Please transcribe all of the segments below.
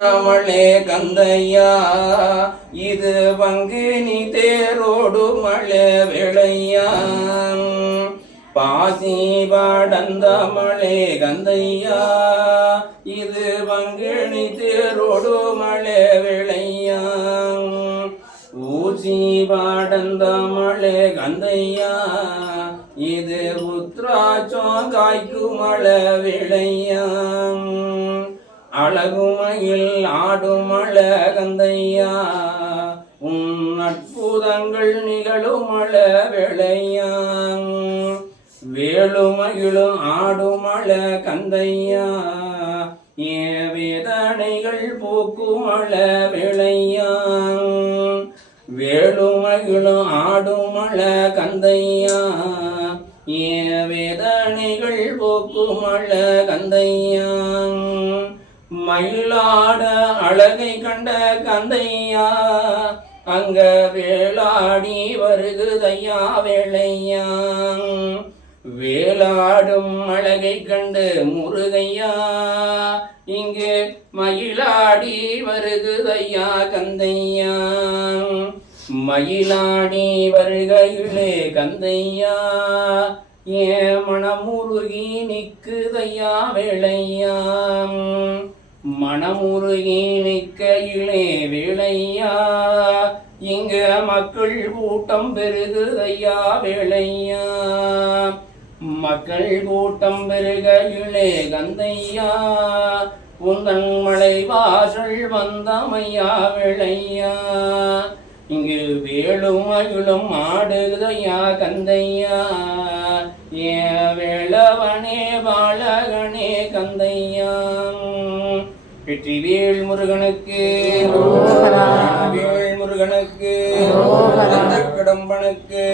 மழே கந்தையா இது பங்கினி தேரோடு மழை விளையா பாசி பாடந்த மழை கந்தையா இது பங்கினி தேரோடு மழை விளையா ஊசி பாடந்த மழை கந்தையா இது உத்ராட்சம் காய்க்கும் மழை விளையா அழகுமையில் ஆடும் அழகந்தையா உன் அற்புதங்கள் நிகழும் அழவேளையா வேளுமகிழும் ஆடும் அழகந்தையா ஏ வேதனைகள் போக்கும் அழவேளையா வேளுமகிழும் ஆடும் அழகந்தையா ஏ வேதனைகள் போக்கும் அழகந்தையா மயிலாட அழகை கண்ட கந்தையா அங்க வேளாடி வருகுதையா வேளையா வேளாடும் அழகை கண்டு முருகையா இங்கு மயிலாடி வருகுதையா கந்தையா மயிலாடி வருகையிலே கந்தையா ஏ மனமுருகி நிக்குதையா வேளையா மனமுருகி நிற்கையிலே வேளையா இங்க மக்கள் கூட்டம் பெருகுதையா வேளையா மக்கள் கூட்டம் பெருகையிலே கந்தையா உந்தன் மலை வாசல் வந்தமையா வேளையா இங்கு வேளும் அகிலும் ஆடுதையா கந்தையா ஏ வேளவனே பாலகனே கந்தையா வெற்றிவேல் முருகனுக்கு வேல் முருகனுக்கு கடம்பனுக்கு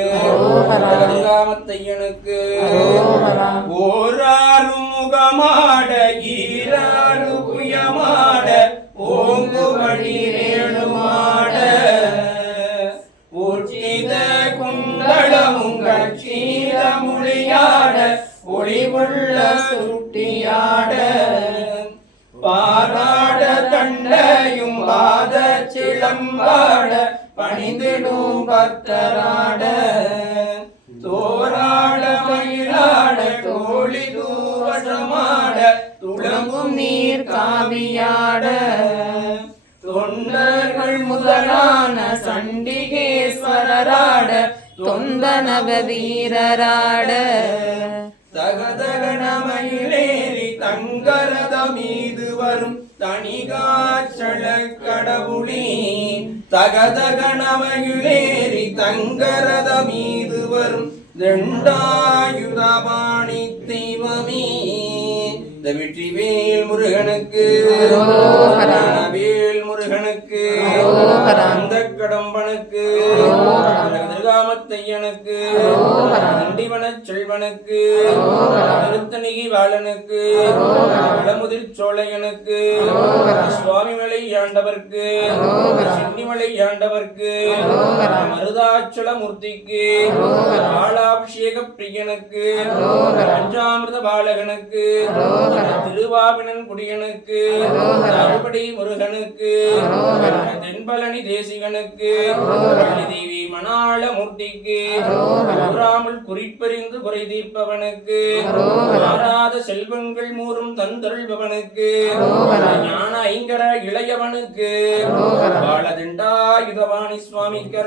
ராமத்தையனுக்கு ஓராறு முகமாட ஈராறு புயமாட ஓங்கு வழி ரேணுமாட ஊற்றித குண்டலமும் கட்சீர மொழியாட ஒளிவுள்ள சுட்டியாட பாராட தண்டையும் பாத சிலம்பாட பணிந்திடும் பக்தராட தோராட மயிலாட தோழி தூவசமாட துளங்கும் நீர் காவியாட தொண்டர்கள் முதலான சண்டிகேஸ்வரராட தொந்தனவ வீரராட தகதகன மயிலேறி தங்கரத மீது வரும் தனிகாச்சல கடவுளி தகதகன மயிலேறி தங்கரத மீது வரும் தண்டாயுதபாணி தெய்வமே இந்த வெற்றிவேல் முருகனுக்கு வேல் முருகனுக்கு அந்த கடம்பனுக்கு திருகாமத்தையனுக்கு நண்டிவன செல்வனுக்கு திருத்தணிகி வாழனுக்கு இளமுதிர் சோழையனுக்கு சுவாமிமலை ஆண்டவர்க்கு சென்னிமலை ஆண்டவர்க்கு மருதாச்சல மூர்த்திக்கு பாலாபிஷேக பிரியனுக்கு பஞ்சாமிர்த பாலகனுக்கு திருவாவினன் குடியனுக்கு அறுபடை முருகனுக்கு தென்பழனி தேசிகனுக்கு தேவி மணாள மூர்த்திக்கு கூறாமல் குறிப்பறிந்து குறை தீர்ப்பவனுக்கு மாறாத செல்வங்கள் மூறும் தந்தருள்பவனுக்கு ஞான ஐங்கர இளையவனுக்கு பாலதண்டாயுதவாணி சுவாமிக்கு